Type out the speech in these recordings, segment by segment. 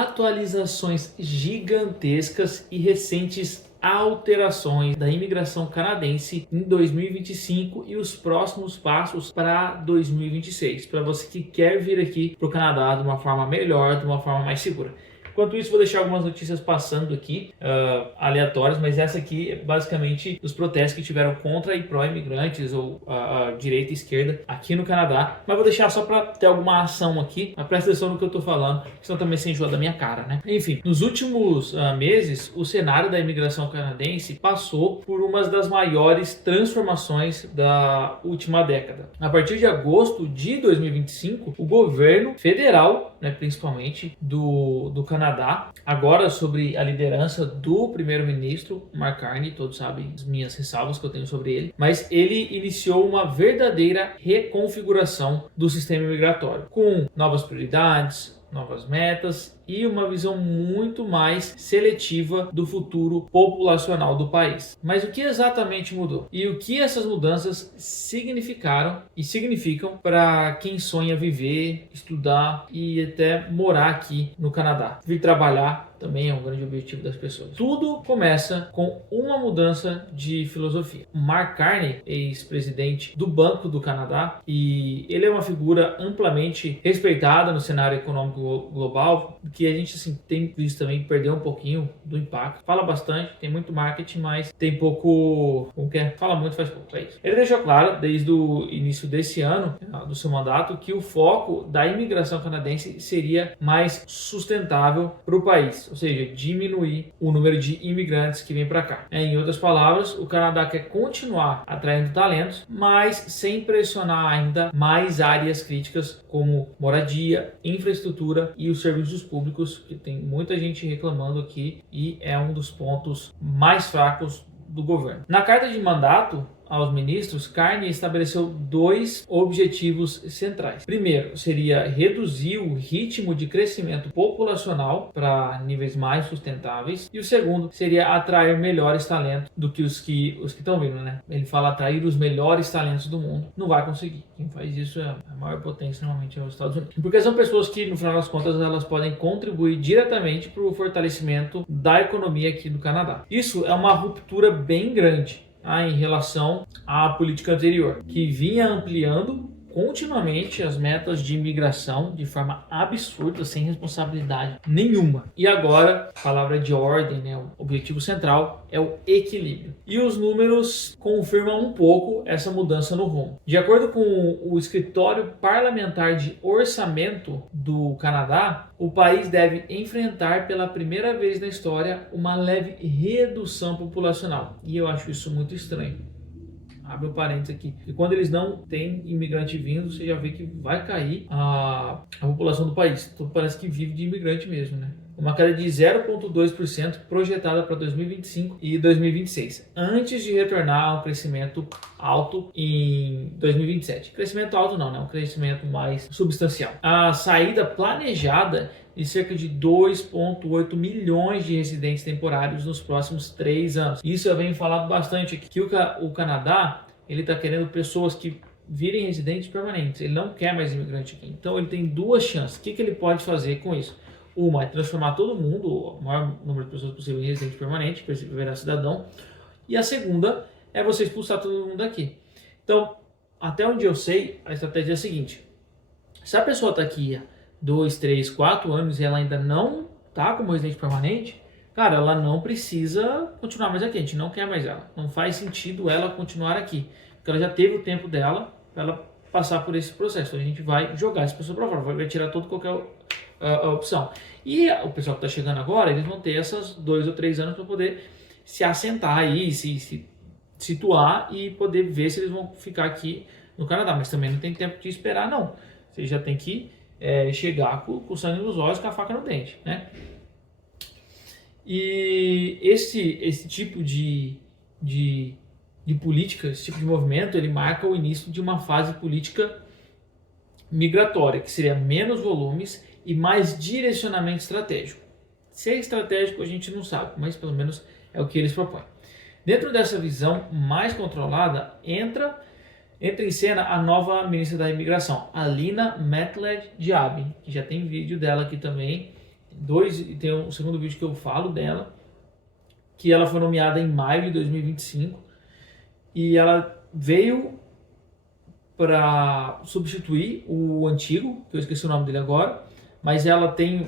atualizações gigantescas e recentes alterações da imigração canadense em 2025 e os próximos passos para 2026, para você que quer vir aqui para o Canadá de uma forma melhor, de uma forma mais segura. Enquanto isso, vou deixar algumas notícias passando aqui, aleatórias, mas essa aqui é basicamente os protestos que tiveram contra e pró-imigrantes, ou direita e esquerda, aqui no Canadá. Mas vou deixar só para ter alguma ação aqui, presta atenção no que eu estou falando, senão também se enjoa da minha cara, né? Enfim, nos últimos meses, o cenário da imigração canadense passou por uma das maiores transformações da última década. A partir de agosto de 2025, o governo federal, né, principalmente do Canadá, agora sobre a liderança do primeiro-ministro Mark Carney, todos sabem as minhas ressalvas que eu tenho sobre ele, mas ele iniciou uma verdadeira reconfiguração do sistema migratório, com novas prioridades, novas metas e uma visão muito mais seletiva do futuro populacional do país. Mas o que exatamente mudou? E o que essas mudanças significaram e significam para quem sonha viver, estudar e até morar aqui no Canadá? Vir trabalhar também é um grande objetivo das pessoas. Tudo começa com uma mudança de filosofia. Mark Carney, ex-presidente do Banco do Canadá, e ele é uma figura amplamente respeitada no cenário econômico global, que a gente assim, tem visto também perder um pouquinho do impacto. Fala bastante, tem muito marketing, mas tem pouco... Como que é? Fala muito, faz pouco. É isso. Ele deixou claro, desde o início desse ano, do seu mandato, que o foco da imigração canadense seria mais sustentável para o país, ou seja, diminuir o número de imigrantes que vêm para cá. Em outras palavras, o Canadá quer continuar atraindo talentos, mas sem pressionar ainda mais áreas críticas como moradia, infraestrutura e os serviços públicos, que tem muita gente reclamando aqui e é um dos pontos mais fracos do governo. Na carta de mandato aos ministros, Carney estabeleceu dois objetivos centrais. Primeiro, seria reduzir o ritmo de crescimento populacional para níveis mais sustentáveis. E o segundo seria atrair melhores talentos do que os que estão vindo, né? Ele fala atrair os melhores talentos do mundo. Não vai conseguir. Quem faz isso é a maior potência, normalmente, é os Estados Unidos. Porque são pessoas que, no final das contas, elas podem contribuir diretamente para o fortalecimento da economia aqui do Canadá. Isso é uma ruptura bem grande em relação à política anterior, que vinha ampliando continuamente as metas de imigração de forma absurda, sem responsabilidade nenhuma. E agora, palavra de ordem, né, o objetivo central é o equilíbrio. E os números confirmam um pouco essa mudança no rumo. De acordo com o Escritório Parlamentar de Orçamento do Canadá, o país deve enfrentar pela primeira vez na história uma leve redução populacional. E eu acho isso muito estranho. Abre um parênteses aqui. E quando eles não têm imigrante vindo, você já vê que vai cair a população do país. Então parece que vive de imigrante mesmo, né? Uma queda de 0,2% projetada para 2025 e 2026, antes de retornar a um crescimento alto em 2027. Crescimento alto não, né? Um crescimento mais substancial. A saída planejada de cerca de 2,8 milhões de residentes temporários nos próximos 3 anos. Isso eu venho falando bastante aqui, que o Canadá ele está querendo pessoas que virem residentes permanentes. Ele não quer mais imigrante aqui. Então ele tem duas chances. O que ele pode fazer com isso? Uma é transformar todo mundo, o maior número de pessoas possível em residente permanente, para virar cidadão. E a segunda é você expulsar todo mundo daqui. Então, até onde eu sei, a estratégia é a seguinte. Se a pessoa está aqui 2, 3, 4 anos e ela ainda não está como residente permanente, cara, ela não precisa continuar mais aqui. A gente não quer mais ela. Não faz sentido ela continuar aqui. Porque ela já teve o tempo dela para ela passar por esse processo. Então a gente vai jogar essa pessoa para fora, vai tirar toda qualquer opção. E o pessoal que está chegando agora, eles vão ter essas 2 ou 3 anos para poder se assentar aí, se situar e poder ver se eles vão ficar aqui no Canadá. Mas também não tem tempo de esperar, não. Você já tem que chegar com sangue nos olhos, com a faca no dente, né? E esse tipo de política, esse tipo de movimento, ele marca o início de uma fase política migratória, que seria menos volumes e mais direcionamento estratégico. Se é estratégico a gente não sabe, mas pelo menos é o que eles propõem. Dentro dessa visão mais controlada, entra em cena a nova ministra da Imigração, Alina Metled Diaby, que já tem vídeo dela aqui também. e tem um segundo vídeo que eu falo dela, que ela foi nomeada em maio de 2025 e ela veio para substituir o antigo, que eu esqueci o nome dele agora, mas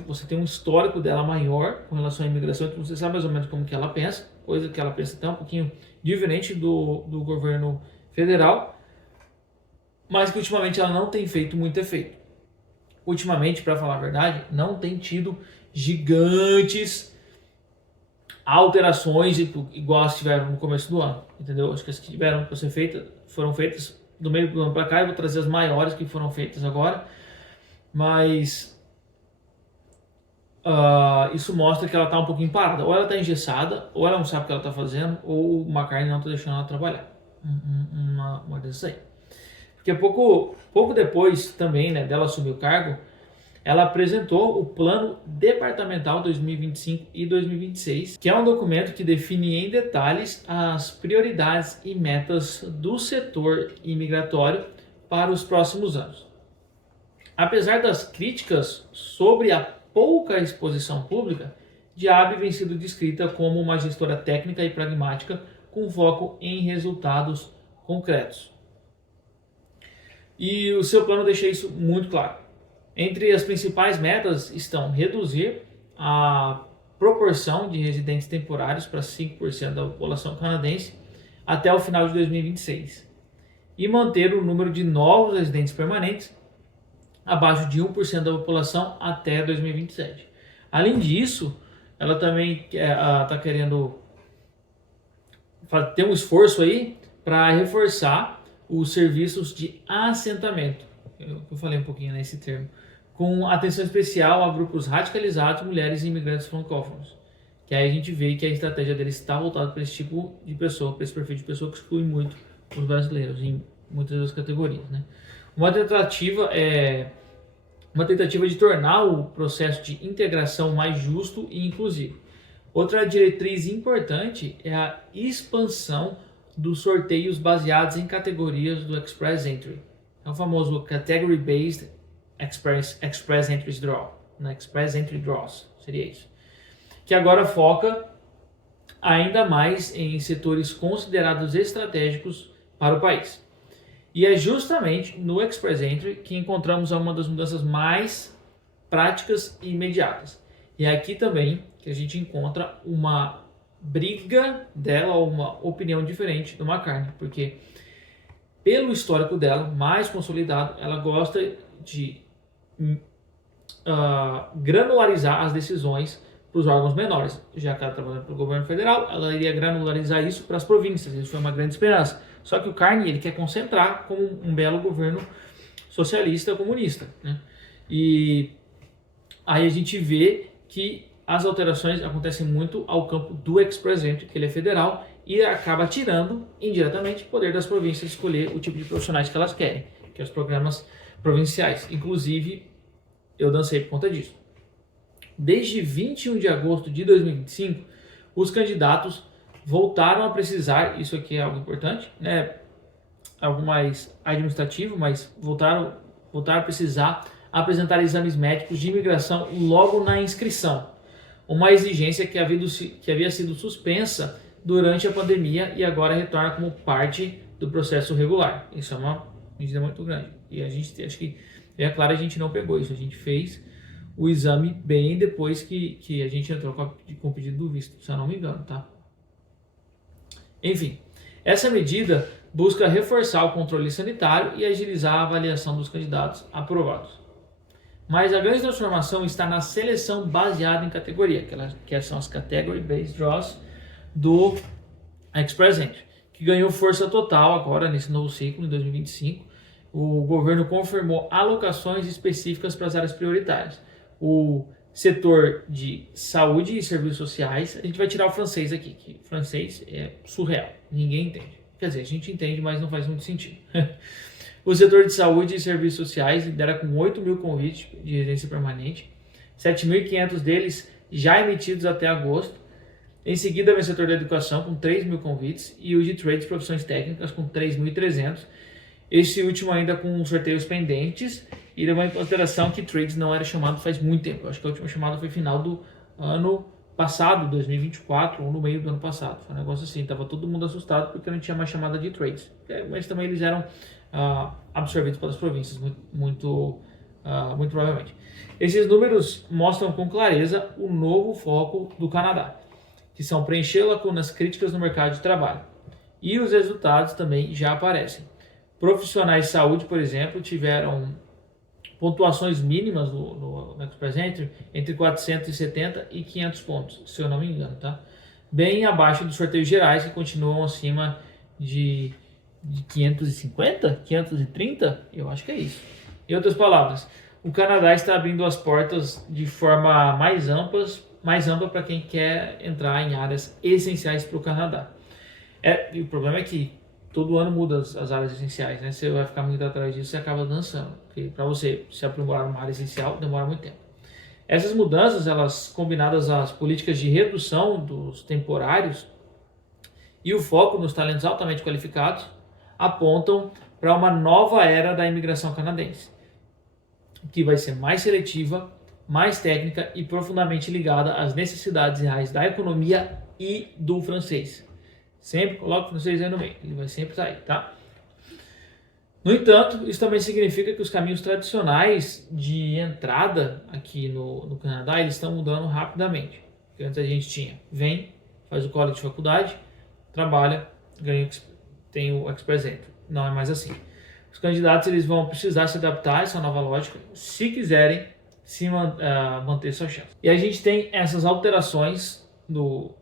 você tem um histórico dela maior com relação à imigração, então você sabe mais ou menos como que ela pensa, coisa que ela pensa até um pouquinho diferente do governo federal, mas que ultimamente ela não tem feito muito efeito. Ultimamente, para falar a verdade, não tem tido gigantes alterações igual as tiveram no começo do ano, entendeu? Acho que as que tiveram para ser feitas foram feitas do meio do ano para cá. Eu vou trazer as maiores que foram feitas agora, mas isso mostra que ela está um pouquinho parada. Ou ela está engessada, ou ela não sabe o que ela está fazendo, ou o McCartney não está deixando ela trabalhar. Uma dessas aí. Porque pouco depois também, né, dela assumir o cargo, ela apresentou o Plano Departamental 2025 e 2026, que é um documento que define em detalhes as prioridades e metas do setor imigratório para os próximos anos. Apesar das críticas sobre a pouca exposição pública, Diaby vem sendo descrita como uma gestora técnica e pragmática com foco em resultados concretos. E o seu plano deixa isso muito claro. Entre as principais metas estão reduzir a proporção de residentes temporários para 5% da população canadense até o final de 2026 e manter o número de novos residentes permanentes abaixo de 1% da população até 2027. Além disso, ela também está querendo ter um esforço aí para reforçar os serviços de assentamento. Eu falei um pouquinho nesse termo, com atenção especial a grupos radicalizados, mulheres e imigrantes francófonos. Que aí a gente vê que a estratégia deles está voltada para esse tipo de pessoa, para esse perfil de pessoa que exclui muito os brasileiros em muitas das categorias, né? Uma tentativa de tornar o processo de integração mais justo e inclusivo. Outra diretriz importante é a expansão dos sorteios baseados em categorias do Express Entry. É o famoso Category Based Express Entry Draw, né? Express Entry Draws, seria isso. Que agora foca ainda mais em setores considerados estratégicos para o país. E é justamente no Express Entry que encontramos uma das mudanças mais práticas e imediatas. E é aqui também que a gente encontra uma briga dela, ou uma opinião diferente do McCartney, porque pelo histórico dela, mais consolidado, ela gosta de granularizar as decisões para os órgãos menores. Já que ela trabalha para o governo federal, ela iria granularizar isso para as províncias. Isso foi uma grande esperança. Só que o Carney, ele quer concentrar como um belo governo socialista comunista, né? E aí a gente vê que as alterações acontecem muito ao campo do Express Entry, que ele é federal, e acaba tirando indiretamente o poder das províncias de escolher o tipo de profissionais que elas querem, que é os programas provinciais. Inclusive, eu dancei por conta disso. Desde 21 de agosto de 2025, os candidatos voltaram a precisar, isso aqui é algo importante, né? Algo mais administrativo, mas voltaram a precisar apresentar exames médicos de imigração logo na inscrição. Uma exigência que havia sido suspensa durante a pandemia e agora retorna como parte do processo regular. Isso é uma medida muito grande. E a gente, acho que, é claro, a gente não pegou isso. A gente fez o exame bem depois que a gente entrou com o pedido do visto, se eu não me engano, tá? Enfim, essa medida busca reforçar o controle sanitário e agilizar a avaliação dos candidatos aprovados. Mas a grande transformação está na seleção baseada em categoria, que são as Category Based Draws do Express Entry, que ganhou força total agora nesse novo ciclo, em 2025. O governo confirmou alocações específicas para as áreas prioritárias. O setor de saúde e serviços sociais, a gente vai tirar o francês aqui, que o francês é surreal, ninguém entende. Quer dizer, a gente entende, mas não faz muito sentido. O setor de saúde e serviços sociais lidera com 8 mil convites de residência permanente, 7.500 deles já emitidos até agosto. Em seguida vem o setor da educação com 3 mil convites e o de trades, profissões técnicas, com 3.300. Esse último ainda com sorteios pendentes E levar em consideração que trades não era chamado faz muito tempo. Eu acho que a última chamada foi final do ano passado, 2024, ou no meio do ano passado. Foi um negócio assim, tava todo mundo assustado porque não tinha mais chamada de trades. Mas também eles eram absorvidos pelas províncias, muito provavelmente. Esses números mostram com clareza o novo foco do Canadá, que são preencher lacunas críticas no mercado de trabalho. E os resultados também já aparecem. Profissionais de saúde, por exemplo, tiveram pontuações mínimas no Express Entry entre 470 e 500 pontos, se eu não me engano, tá? Bem abaixo dos sorteios gerais, que continuam acima de 550, 530, eu acho que é isso. Em outras palavras, o Canadá está abrindo as portas de forma mais ampla para quem quer entrar em áreas essenciais para o Canadá. E o problema é que todo ano muda as áreas essenciais, né? Você vai ficar muito atrás disso, você acaba dançando. Porque para você se aprimorar numa área essencial, demora muito tempo. Essas mudanças, elas combinadas às políticas de redução dos temporários e o foco nos talentos altamente qualificados, apontam para uma nova era da imigração canadense, que vai ser mais seletiva, mais técnica e profundamente ligada às necessidades reais da economia e do francês. Sempre coloca o francês aí no meio, ele vai sempre estar aí, tá? No entanto, isso também significa que os caminhos tradicionais de entrada aqui no Canadá, eles estão mudando rapidamente. Porque antes a gente tinha, faz o college de faculdade, trabalha, tem o Express Entry. Não é mais assim. Os candidatos eles vão precisar se adaptar a essa nova lógica se quiserem manter sua chance. E a gente tem essas alterações do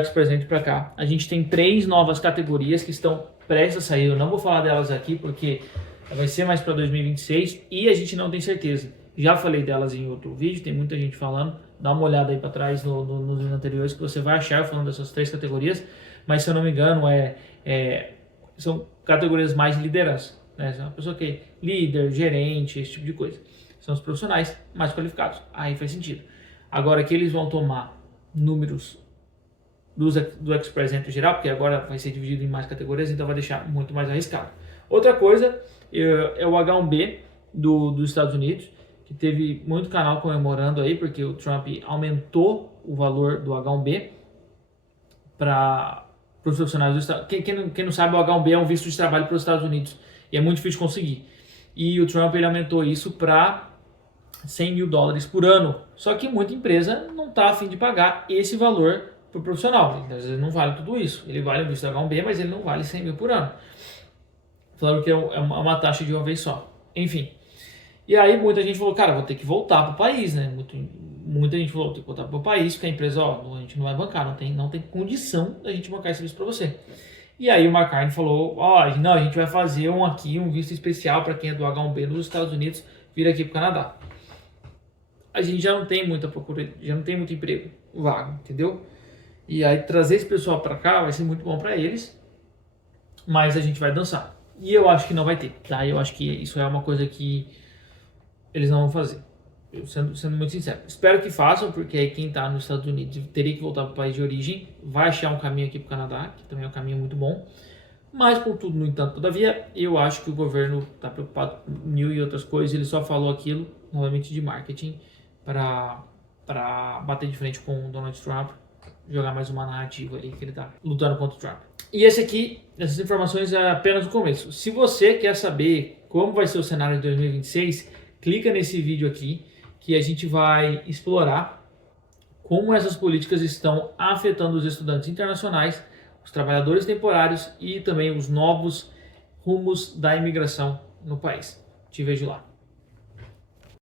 Express Entry para cá. A gente tem 3 novas categorias que estão prestes a sair. Eu não vou falar delas aqui porque vai ser mais para 2026 e a gente não tem certeza. Já falei delas em outro vídeo, tem muita gente falando. Dá uma olhada aí para trás nos vídeos anteriores que você vai achar falando dessas 3 categorias. Mas se eu não me engano, são categorias mais de liderança. Né? Uma pessoa que é líder, gerente, esse tipo de coisa. São os profissionais mais qualificados. Aí faz sentido. Agora que eles vão tomar números do Express Entry geral, porque agora vai ser dividido em mais categorias, então vai deixar muito mais arriscado. Outra coisa é o H1B dos Estados Unidos, que teve muito canal comemorando aí, porque o Trump aumentou o valor do H1B para os profissionais do Estado. Quem não sabe, o H1B é um visto de trabalho para os Estados Unidos e é muito difícil de conseguir. E o Trump ele aumentou isso para $100 mil por ano. Só que muita empresa não está a fim de pagar esse valor para o profissional. Às vezes não vale tudo isso. Ele vale o visto H1B, mas ele não vale 100 mil por ano. Falaram que é uma taxa de uma vez só. Enfim. E aí muita gente falou, cara, vou ter que voltar para o país, né? Muita gente falou, vou ter que voltar para o país, porque a empresa, a gente não vai bancar, não tem condição da gente bancar esse visto para você. E aí o Mark Carney falou, não, a gente vai fazer um visto especial para quem é do H1B nos Estados Unidos, vir aqui para o Canadá. A gente já não tem muita procura, já não tem muito emprego vago, entendeu? E aí trazer esse pessoal para cá vai ser muito bom para eles, mas a gente vai dançar. E eu acho que não vai ter, tá? Eu acho que isso é uma coisa que eles não vão fazer. Eu sendo muito sincero. Espero que façam, porque aí quem está nos Estados Unidos teria que voltar para o país de origem, vai achar um caminho aqui para o Canadá, que também é um caminho muito bom. Mas, contudo, no entanto, todavia, eu acho que o governo está preocupado com mil e outras coisas. Ele só falou aquilo, novamente, de marketing, para bater de frente com o Donald Trump, jogar mais uma narrativa ali que ele está lutando contra o Trump. E essas informações é apenas o começo. Se você quer saber como vai ser o cenário de 2026, clica nesse vídeo aqui, que a gente vai explorar como essas políticas estão afetando os estudantes internacionais, os trabalhadores temporários e também os novos rumos da imigração no país. Te vejo lá.